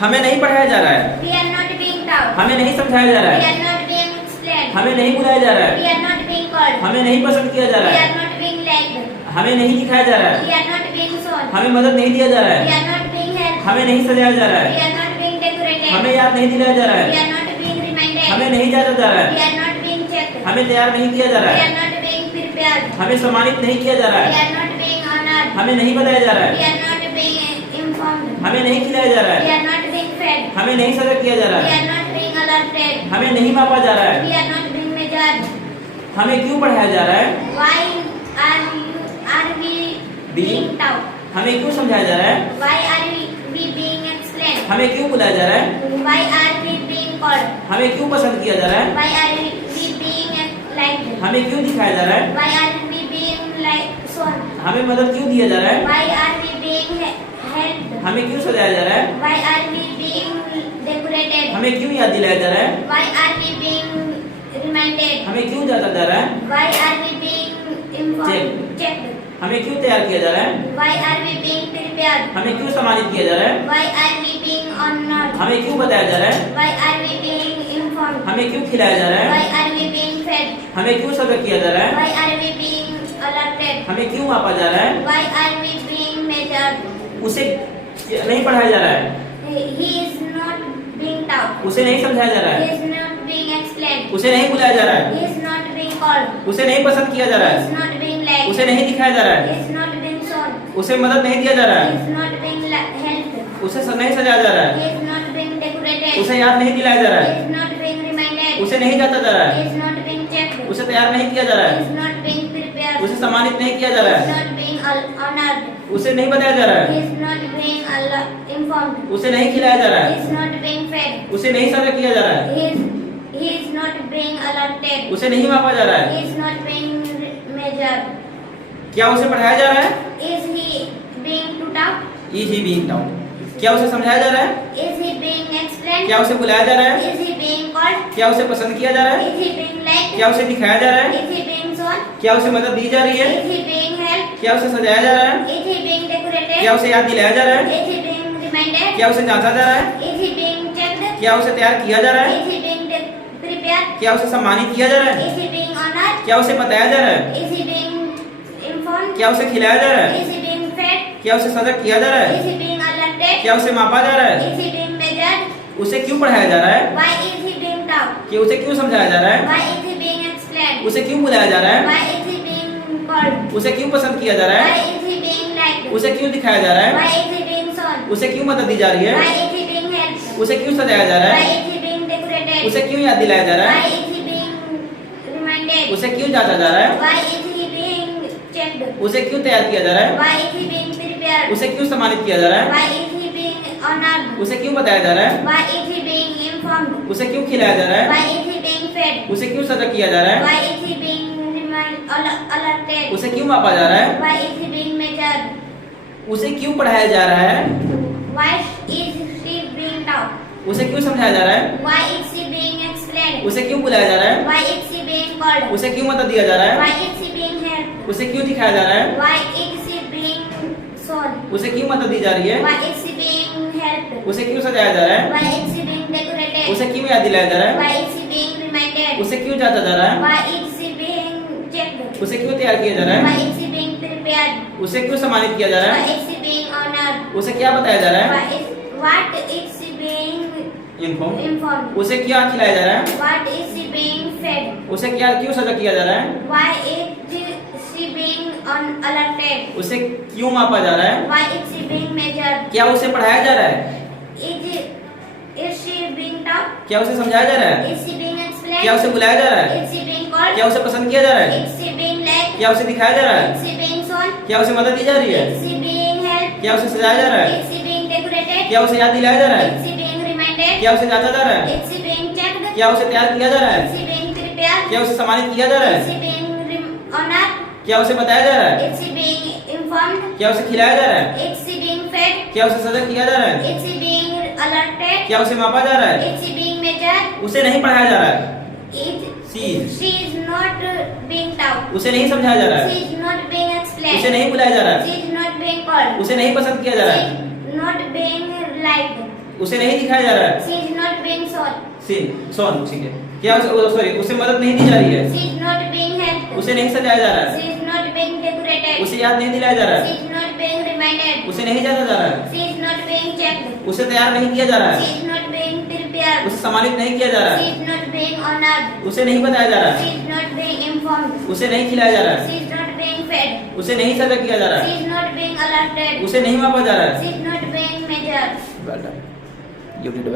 हमें नहीं पढ़ाया जा रहा है। We are not being taught. हमें नहीं समझाया जा रहा We है। are not being explained. हमें नहीं बुलाया जा रहा We है। are not being called. हमें नहीं पसंद किया जा We रहा are है। not being liked. हमें नहीं दिखाया जा रहा We है। are not being shown. हमें मदद नहीं दिया जा रहा We है। are not being helped. हमें नहीं सजाया जा रहा We है। are not being decorated. हमें याद नहीं दिलाया जा रहा We है। are not being reminded. हमें नहीं जाना जा रहा We है। are not being checked. हमें तैयार नहीं किया जा रहा We है। are not being prepared. हमें सम्मानित नहीं किया जा रहा We है। are not being honored. हमें नहीं बताया जा रहा We है। are not being informed. हमें नहीं खिलाया जा रहा We है। are not being fed. हमें नहीं सजा किया जा रहा We है। are not being alerted. हमें नहीं मापा जा रहा है। We are not being measured. हमें क्यों पढ़ाया जा रहा है? Why are we being taught? हमें क्यों समझाया जा रहा है? Why are we being explained? हमें क्यों बुलाया जा रहा है? Why are we being called? हमें क्यों पसंद किया जा रहा है? Why are we being liked? हमें क्यों दिखाया जा रहा है? Why are we being shown? हमें मदद क्यों दिया जा रहा है? Why are we being helped? हमें क्यों सजाया जा रहा है? Why are we being decorated? हमें क्यों याद दिलाया जा रहा है? Why are we being reminded? हमें क्यों जाता जा रहा है? Why are we being informed? Checked? हमें क्यों तैयार किया जा रहा है? Why are we being prepared? हमें क्यों सम्मानित किया जा रहा है? Why are we being honored? हमें क्यों बताया जा रहा है? Why are we being informed? हमें क्यों खिलाया जा रहा Why है? are we being fed? हमें क्यों सजा किया जा रहा है? Why are we being alerted? हमें क्यों मापा जा रहा है? Why are we being measured? उसे नहीं पढ़ाया जा रहा है। He is not being taught. उसे नहीं समझाया जा रहा He है। is not being explained. उसे नहीं बुलाया जा रहा है। He is not being called. उसे नहीं पसंद किया जा He रहा is है। not being liked. उसे नहीं दिखाया जा रहा He है। is not being shown. उसे मदद नहीं दिया जा रहा He है। is not being helped. उसे नहीं सजाया जा रहा He है। is not being decorated. उसे याद नहीं दिलाया जा रहा He है। is not being reminded. उसे नहीं जाता जा रहा He है। is not being checked. उसे तैयार नहीं किया जा रहा He है। is not being prepared. उसे सम्मानित नहीं किया जा He रहा is है। not being honored. उसे नहीं बताया जा रहा He है। is not being informed. उसे नहीं खिलाया जा रहा He है। is not being fed. उसे नहीं सजा किया जा रहा है। He is not being alerted. उसे नहीं मापा जा रहा He है। is not being measured. क्या उसे पढ़ाया जा रहा है? Is he being taught? Is he being taught? क्या उसे समझाया जा रहा है? Is he being explained? क्या उसे बुलाया जा रहा है? Is he being called? क्या उसे पसंद किया जा रहा है? Is he being liked? क्या उसे दिखाया जा रहा है? Is he being shown? क्या उसे मदद दी जा रही है? Is he being helped? क्या उसे सजाया जा रहा है? Is he being decorated? क्या उसे याद दिलाया जा रहा है? Is he being reminded? क्या उसे जांचा जा रहा है? Is he being checked? क्या उसे तैयार किया जा रहा है? Is he being prepared? क्या उसे सम्मानित किया जा रहा है? Is he being honored? क्या उसे बताया जा रहा है? Is he being informed? क्या उसे खिलाया जा रहा है? Is he being fed? क्या उसे सजा किया जा रहा Is है? he being alerted? क्या उसे मापा जा रहा है? Is he being measured? उसे क्यों पढ़ाया जा रहा है? Why is he being taught? कि उसे क्यों समझाया जा रहा है? Why is he being explained? उसे क्यों बुलाया जा रहा है? Why is he being called? उसे क्यों पसंद किया जा रहा Why है? is he being liked? उसे क्यों दिखाया जा रहा है? Why is he being shown? उसे क्यों मदद दी जा रही Why है? is he being helped? उसे क्यों सजाया जा रहा Why है? is he being decorated? उसे क्यों याद दिलाया जा रहा Why है? is he being reminded? उसे क्यों जांचा जा रहा है? Why is he being checked? उसे क्यों तैयार किया जा रहा है? Why is he being prepared? उसे क्यों सम्मानित किया जा रहा है? Why is he being honored? उसे क्यों बताया जा रहा है? Why is he being informed? उसे क्यों खिलाया जा रहा है? Why is he being fed? उसे क्यों सजा किया जा रहा है? Why is he being alerted? उसे क्यों मापा जा रहा है? Why is he being measured? उसे क्यों पढ़ाया जा रहा है? Why is she being taught? उसे क्यों समझाया जा रहा है? Why is she being explained? उसे क्यों बुलाया जा रहा है? Why is she being called? उसे क्यों मदद दिया जा रहा है? Why is she being helped? उसे क्यों दिखाया जा रहा है? Why is she being shown? उसे क्यों मदद दी जा रही है? Why is she being helped? उसे क्यों सजाया जा रहा है? Why is she being decorated? उसे क्यों याद दिलाया जा रहा है? Why is she being reminded? उसे क्यों जांचा जा रहा है? Why is she being checked? उसे क्यों तैयार किया जा रहा Why है? is she being prepared? उसे क्यों सम्मानित किया जा रहा Why है? is she being honored? उसे क्या बताया जा रहा है? What is she being inform. informed? उसे क्या खिलाया जा रहा है? What is she being fed? उसे क्या क्यों सजा किया जा रहा है? Why is she being alerted? उसे क्यों मापा जा रहा है? Why is she being measured? क्या उसे पढ़ाया जा रहा है? Is she being taught? क्या उसे समझाया जा रहा है? Is she being explained? क्या उसे बुलाया जा रहा है? Is she being called? क्या उसे पसंद किया जा रहा है? Is she being liked? क्या उसे दिखाया जा रहा है? Is she being shown? क्या उसे मदद दी जा रही है? Is she being helped? क्या उसे सजाया जा रहा है? Is she being decorated? क्या उसे याद दिलाया जा रहा है? Is she being reminded? क्या उसे जांचा जा रहा है? Is she being checked? क्या उसे तैयार किया जा रहा Is है? she being prepared? क्या उसे सम्मानित किया जा रहा Is है? she being honored? क्या उसे बताया जा रहा है? Is she being informed? क्या उसे खिलाया जा रहा है? Is she being fed? क्या उसे सजा किया जा रहा है? Is she being alerted? क्या उसे मापा जा रहा है? Is she being measured? उसे नहीं पढ़ाया जा रहा है। She is not being taught. उसे नहीं समझाया जा रहा She है। is not being explained. उसे नहीं बुलाया जा रहा She है। is not being called. उसे नहीं पसंद किया जा She रहा है। is not being liked. उसे नहीं दिखाया जा रहा है। She is not being shown. सोन, ठीक है। क्या सॉरी, उसे मदद नहीं दी जा रही है। She is not being helped. उसे नहीं सजाया जा रहा She है। is not being decorated. उसे याद नहीं दिलाया जा रहा She है। is not being reminded. उसे नहीं जाना जा रहा है। She is not being checked. उसे तैयार नहीं किया जा रहा She है। is not being prepared. उसे सम्मानित नहीं किया जा रहा She है। is not being honored. उसे नहीं बताया जा रहा She है। is not being informed. उसे नहीं खिलाया जा रहा है। She is not being fed. उसे नहीं सजा किया जा रहा She है। is not being alerted. उसे नहीं मापा जा रहा She है। is not being measured. Well done. You did well.